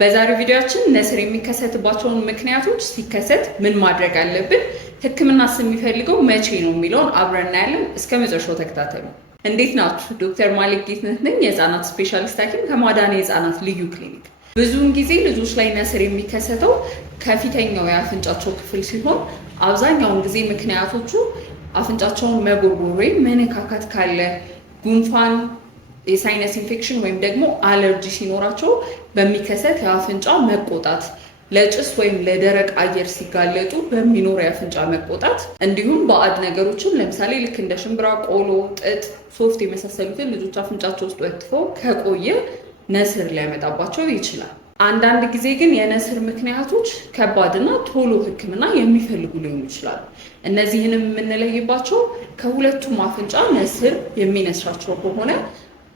በዛሬው ቪዲዮአችን ነስር የሚከሰትባቸውን ምክንያቶች ሲከሰት ምን ማድረግ አለብን፣ ህክምናስ የሚፈልገው መቼ ነው የሚለውን አብረን እናያለን። እስከ መጨረሻው ተከታተሉ። እንዴት ናችሁ? ዶክተር ማሊክ ጌትነት ነኝ፣ የህፃናት ስፔሻሊስት ሐኪም ከማዳን የህፃናት ልዩ ክሊኒክ። ብዙውን ጊዜ ልጆች ላይ ነስር የሚከሰተው ከፊተኛው የአፍንጫቸው ክፍል ሲሆን አብዛኛውን ጊዜ ምክንያቶቹ አፍንጫቸውን መጎርጎር ወይም መነካካት ካለ፣ ጉንፋን፣ የሳይነስ ኢንፌክሽን ወይም ደግሞ አለርጂ ሲኖራቸው በሚከሰት የአፍንጫ መቆጣት፣ ለጭስ ወይም ለደረቅ አየር ሲጋለጡ በሚኖር የአፍንጫ መቆጣት፣ እንዲሁም ባዕድ ነገሮችን ለምሳሌ ልክ እንደ ሽምብራ፣ ቆሎ፣ ጥጥ፣ ሶፍት የመሳሰሉትን ልጆች አፍንጫቸው ውስጥ ወጥተው ከቆየ ነስር ሊያመጣባቸው ይችላል። አንዳንድ ጊዜ ግን የነስር ምክንያቶች ከባድና ቶሎ ህክምና የሚፈልጉ ሊሆኑ ይችላሉ። እነዚህንም የምንለይባቸው ከሁለቱም አፍንጫ ነስር የሚነስራቸው ከሆነ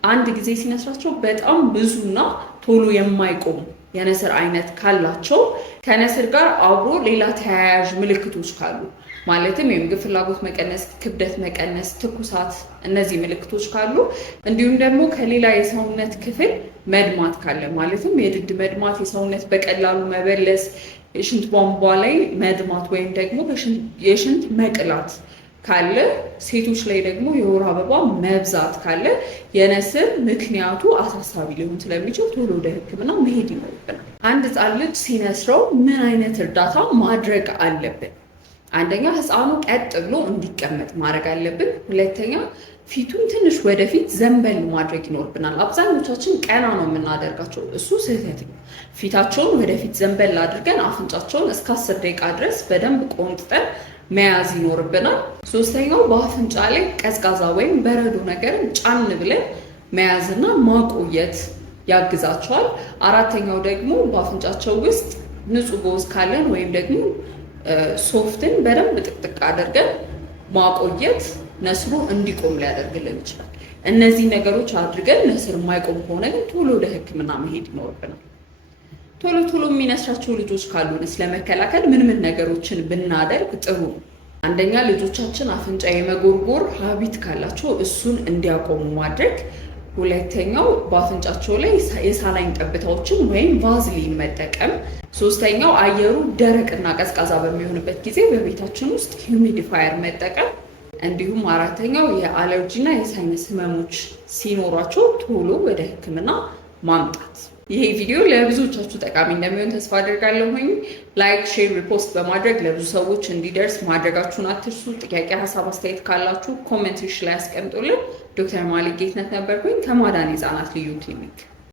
አንድ ጊዜ ሲነስራቸው በጣም ብዙና ቶሎ የማይቆም የነስር አይነት ካላቸው፣ ከነስር ጋር አብሮ ሌላ ተያያዥ ምልክቶች ካሉ ማለትም የምግብ ፍላጎት መቀነስ፣ ክብደት መቀነስ፣ ትኩሳት፣ እነዚህ ምልክቶች ካሉ፣ እንዲሁም ደግሞ ከሌላ የሰውነት ክፍል መድማት ካለ ማለትም የድድ መድማት፣ የሰውነት በቀላሉ መበለስ፣ የሽንት ቧንቧ ላይ መድማት ወይም ደግሞ የሽንት መቅላት ካለ፣ ሴቶች ላይ ደግሞ የወር አበባ መብዛት ካለ የነስር ምክንያቱ አሳሳቢ ሊሆን ስለሚችል ቶሎ ወደ ህክምና መሄድ ይኖርብናል። አንድ ህፃን ልጅ ሲነስረው ምን አይነት እርዳታ ማድረግ አለብን? አንደኛ ህፃኑ ቀጥ ብሎ እንዲቀመጥ ማድረግ አለብን። ሁለተኛ ፊቱን ትንሽ ወደፊት ዘንበል ማድረግ ይኖርብናል። አብዛኞቻችን ቀና ነው የምናደርጋቸው፣ እሱ ስህተት ነው። ፊታቸውን ወደፊት ዘንበል አድርገን አፍንጫቸውን እስከ 10 ደቂቃ ድረስ በደንብ ቆንጥጠን መያዝ ይኖርብናል። ሶስተኛው በአፍንጫ ላይ ቀዝቃዛ ወይም በረዶ ነገርን ጫን ብለን መያዝና ማቆየት ያግዛቸዋል። አራተኛው ደግሞ በአፍንጫቸው ውስጥ ንጹህ ጎዝ ካለን ወይም ደግሞ ሶፍትን በደንብ ጥቅጥቅ አድርገን ማቆየት ነስሩ እንዲቆም ሊያደርግልን ይችላል። እነዚህ ነገሮች አድርገን ነስር የማይቆም ከሆነ ግን ቶሎ ወደ ህክምና መሄድ ይኖርብናል። ቶሎ የሚነስራቸው ልጆች ካሉንስ ለመከላከል ምን ነገሮችን ብናደርግ ጥሩ ነው? አንደኛ ልጆቻችን አፍንጫ የመጎርጎር ሀቢት ካላቸው እሱን እንዲያቆሙ ማድረግ። ሁለተኛው በአፍንጫቸው ላይ የሳላይን ጠብታዎችን ወይም ቫዝሊን መጠቀም። ሶስተኛው አየሩ ደረቅና ቀዝቃዛ በሚሆንበት ጊዜ በቤታችን ውስጥ ሂዩሚዲፋየር መጠቀም። እንዲሁም አራተኛው የአለርጂና የሳይነስ ህመሞች ሲኖሯቸው ቶሎ ወደ ህክምና ማምጣት። ይሄ ቪዲዮ ለብዙዎቻችሁ ጠቃሚ እንደሚሆን ተስፋ አድርጋለሁኝ። ላይክ፣ ሼር፣ ሪፖስት በማድረግ ለብዙ ሰዎች እንዲደርስ ማድረጋችሁን አትርሱ። ጥያቄ፣ ሀሳብ፣ አስተያየት ካላችሁ ኮሜንት ላይ አስቀምጡልን። ዶክተር ማሊክ ጌትነት ነበርኩኝ ከማዳን የህፃናት ልዩ ክሊኒክ።